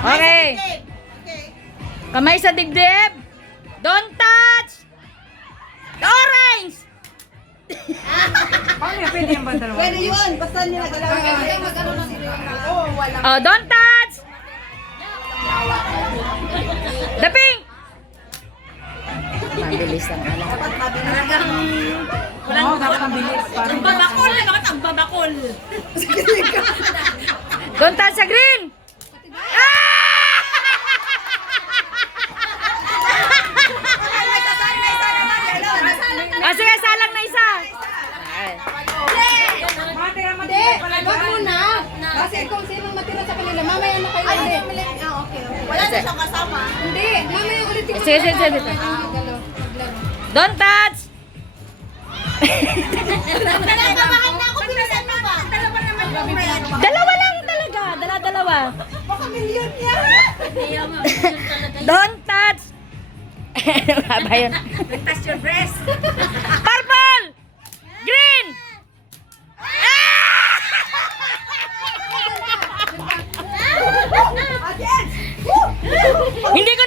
Okay. Kamay sa dibdib. Don't touch the orange. Paano yung pwede yung bandal? Pwede yun, basta nila galaw. Oh, don't touch the pink. Mabilis ang alam. Oo, dapat ang bilis. Ang babakol, bakit ang babakol? Don't touch the green. Ah, sige, salang na isa. Ay. Mati ka, mati. Hindi, wag muna. Kasi kung sino matira sa kanila, mamaya na kayo ulit. Okay. Wala na siyang kasama. Hindi, mamaya ulit yung Sige, sige, sige. Galo. Don't touch. Nagkakabahan na ako, bilisan mo ba? Dalawa naman yung red. Dalawa lang talaga. Dalawa. Baka milyon yan. Don't touch. Ano ba yun? Don't touch your breast. Purple. Green. Hindi ko